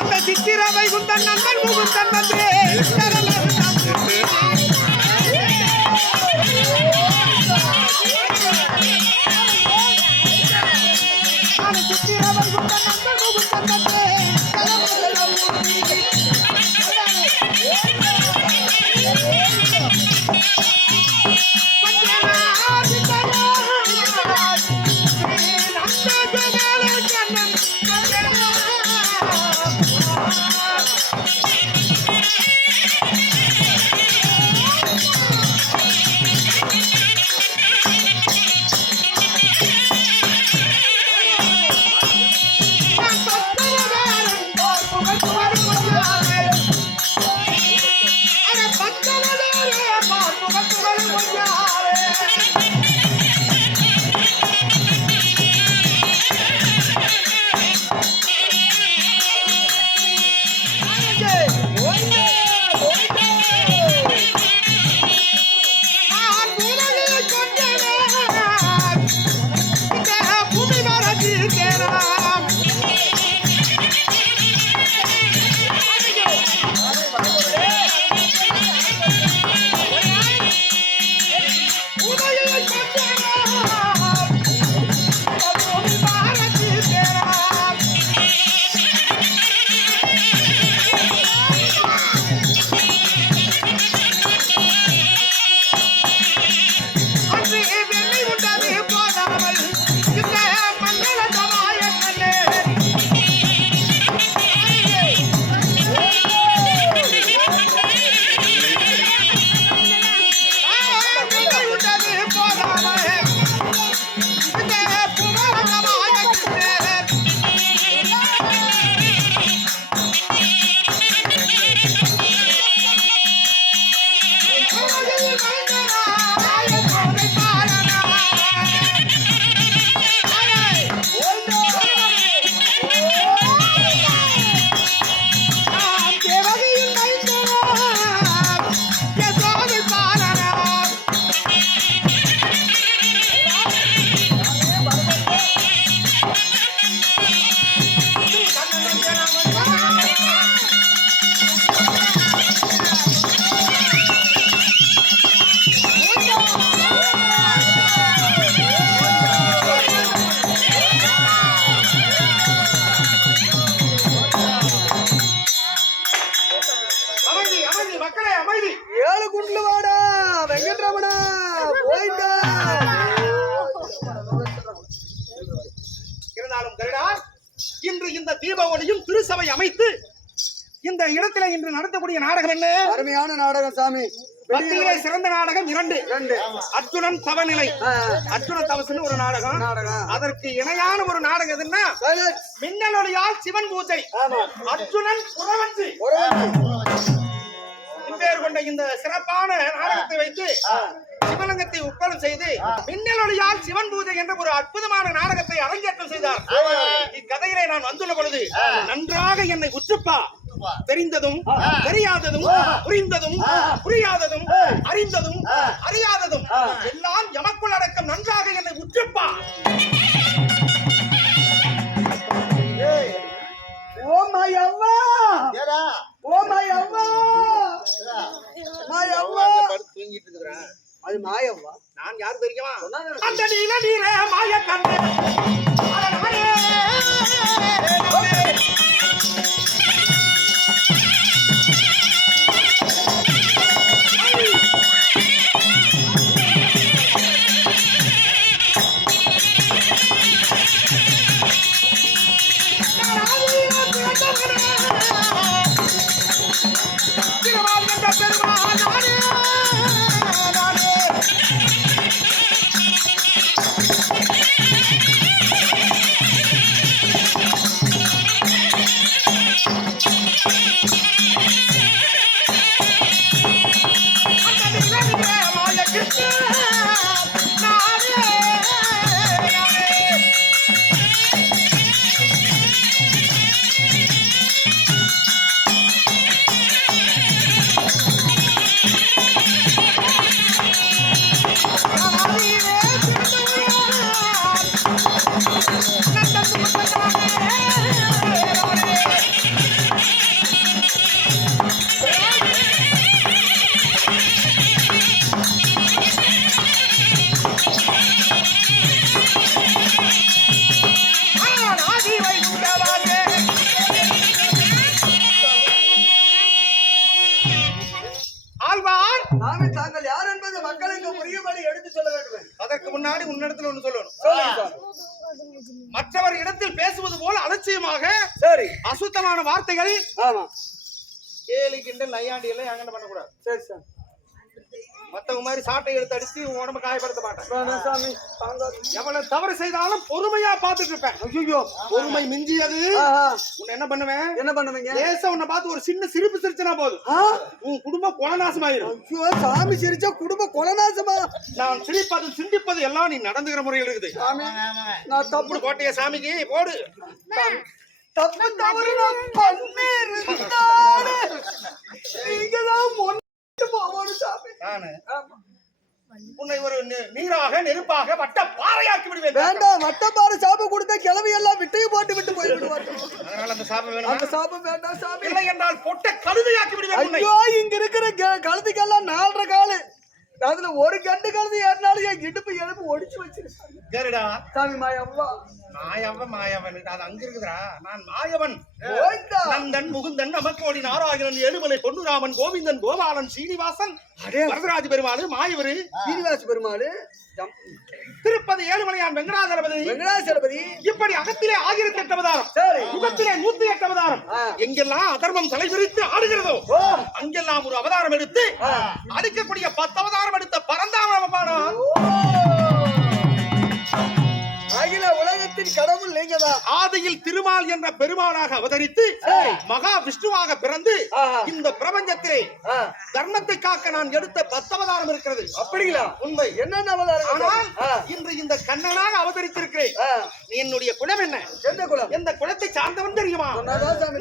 அந்த சித்திர வைகுந்தன் நந்தன் முகுந்தன் வந்தே சித்திர வைகுந்தன் நந்தன் முகுந்தன் வந்தே இன்று இந்த தீபாவளியும் திருசபை அமைத்து இந்த இடத்துல இன்று நடத்தக்கூடிய நாடகம் என்ன? அருமையான நாடகம் சாமி. பக்தியிலே சிறந்த நாடகம் இரண்டு. அர்ஜுனன் தவநிலை, அர்ஜுன தவசுன்னு ஒரு நாடகம். அதற்கு இணையான ஒரு நாடகம் எதுன்னா மின்னலொளியால் சிவன் பூஜை. அர்ஜுனன் புறவஞ்சி பேர் கொண்ட இந்த சிறப்பான நாடகத்தை வைத்து சிவலிங்கத்தை உட்பலம் செய்து மின்னலொளியால் சிவன் பூஜை என்ற ஒரு அற்புதமான நாடகத்தை அரங்கேற்றம் செய்தார். இக்கதையிலே நான் வந்துள்ள பொழுது நன்றாக என்னை உற்றுப்பா, தெரிந்ததும் தெரியாததும் புரிந்ததும் புரியாததும் அறிந்ததும் அறியாததும் எல்லாம் எமக்குள் அடக்கம் நன்றாக என்னை உற்றுப்பா. ஓ மாயம்மா, ஓ மாயம்மா, மாயம்மா தூங்கிட்டு இருக்கிறேன். அது மாயம்மா. நான் யாரு தெரியுமா? அந்த நீல நீர மாய கண்ணே ஆழ்வார், சாமி தாங்கள் யார் என்பது மக்களுக்கு புரியும்படி எடுத்து சொல்ல வேண்டும். அதற்கு முன்னாடி உன்னிடத்தில் ஒண்ணு சொல்லணும். சொல்லுங்க சாமி. மற்றவர் இடத்தில் பேசுவது போல அலட்சியமாக சரி. அசுத்தமான வார்த்தைகள், ஆமா. கேலி கிண்டல் நையாண்டி எல்லாம் எங்கன்னு பண்ணக்கூடாது. சரி சாமி. மத்தவங்க மாதிரி சாட்டை எடுத்து அடிச்சு உன் உடம்ப காயப்படுத்த மாட்டேன். வேணாம் சாமி. தாங்காது. எவ்வளவு தவறு செய்தாலும் பொறுமையா பார்த்துட்டு இருப்பேன். ஐயோ. பொறுமை மிஞ்சியது. ஆஹா. உன்னை என்ன பண்ணுவேன்? என்ன பண்ணுவீங்க? லேசா உன்னை பார்த்து ஒரு சின்ன சிரிப்பு சிரிச்சனா போதும், ஆ? உன் குடும்பம் கொலநாசமாயிரும். ஐயோ, சாமி சிரிச்சா குடும்ப கொலநாசமா? நான் சிரிப்பது சிந்திப்பது எல்லாம் நீ நடந்துகிற முறையில் இருக்குது. சாமி, நான் தப்பு கோட்டைய சாமிக்கு போடு. தப்பு தவறு நான் பண்ணிருந்தாலே நீங்கதான் முன்னிட்டு போகணும் சாமி. நானு ஆமா. உன்னை ஒரு நீராக நெருப்பாக வட்ட பாறையாக்கி விடுவேன். வேண்டாம், வட்டப்பாறை சாப்பு கொடுத்த கிளவி எல்லாம் விட்டையும் போட்டு விட்டு போய்விடுவாங்க. அதனால அந்த சாபம் வேணும். அந்த சாபம் வேண்டாம் சாமி. இல்லை என்றால் பொட்ட கழுதையாக்கி விடுவேன் உன்னை. ஐயோ, இங்க இருக்கிற கழுதுக்கெல்லாம் 4.5 காலு. அதுல ஒரு கண்டு கழுது ஏறினாலும் என் இடுப்பு எலும்பு ஒடிச்சு வச்சிருக்காங்க. கேளுடா, சாமி மாயவ்வா. மாயவன் அது அங்க இருக்குதுடா. நான் மாயவன். ஓய்ந்தா. நந்தன் முகுந்தன் நமக்கோடி நாராயணன் ஏழுமலை பொன்னுராமன் கோவிந்தன் கோபாலன் சீனிவாசன் வரதராஜ பெருமாள் மாயவரு சீனிவாச பெருமாள் திருப்பதி ஏழுமலையான் வெங்கடாதளபதி வெங்கடாசலபதி இப்படி அகத்திலே 1008 அவதாரம், சரி. முகத்திலே 108 அவதாரம். எங்கெல்லாம் அதர்மம் தலைவிரித்து ஆடுகிறதோ அங்கெல்லாம் ஒரு அவதாரம் எடுத்து அடிக்கக்கூடிய 10 அவதாரம் எடுத்த பரந்தாம பாடம். அகில உலகத்தின் கடவுள் நீங்கதான். ஆதியில் திருமால் என்ற பெருமானாக அவதரித்து மகா விஷ்ணுவாக பிறந்து இந்த பிரபஞ்சத்திலே தர்மத்தை காக்க நான் எடுத்த 10 அவதாரம் இருக்கிறது. அப்படிங்களா? உண்மை. என்னென்ன அவதாரம்? ஆனால் இன்று இந்த கண்ணனாக அவதரித்திருக்கிறேன். என்னுடைய குலம் என்ன? எந்த குலம்? எந்த குலத்தை சார்ந்தவன் தெரியுமா? சொன்னாதான் சாமி.